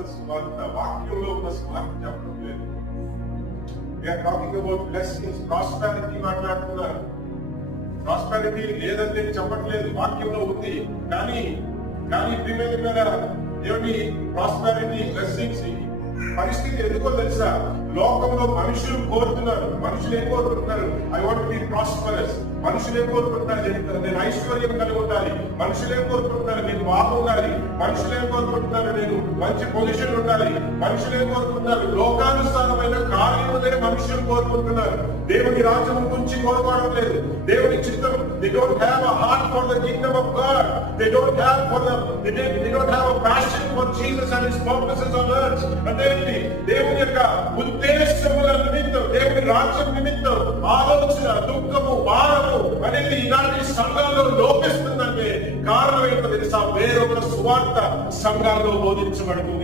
చెప్పవలసిన సువార్త, వాక్యంలో ఉన్న సువార్త చెప్పడం లేదు. We are talking about blessings, prosperity మాట్లాడుతున్నారు. ప్రాస్పెరిటీ లేదని చెప్పట్లేదు, వాక్యంలో ఉంది. కానీ ఏమిటి ప్రాస్పెరిటీ, బ్లెస్సింగ్స్? పరిస్థితి ఎందుకో తెలుసా? లోకంలో మనుషులు కోరుతున్నారు. మనుషులు ఏం కోరుకుంటున్నారు? I want be prosperous. మనుషులు ఏం కోరుకుంటున్నారు? నేను ఐశ్వర్యం కలిగి ఉండాలి. మనుషులు ఏం కోరుకుంటున్నారు? నేను బాగుండాలి. మనుషులు ఏం కోరుకుంటున్నారు? నేను మంచి పొజిషన్ ఉండాలి. మనుషులు ఏం కోరుకుంటున్నారు? లోకానుసారమైన కార్యములే మనుషులు కోరుకుంటున్నారు. దేవుని రాజ్యం గురించి కోరుకోవడం లేదు. దేవుని చిత్తం, they don't have a heart for the kingdom of God. They don't have a passion for Jesus and his purposes on earth. అదేంటి? దేవుని యొక్క ఉద్దేశముల నిమిత్తం, దేవుని రాజ్యం నిమిత్తం ఆలోచన, దుఃఖము, భారము అనేది ఇలాంటి సంఘాల్లో లోపిస్తుందంటే కారణం ఏంటో తెలుసా? వేరొక సువార్త సంఘాల్లో బోధించబడుతుంది.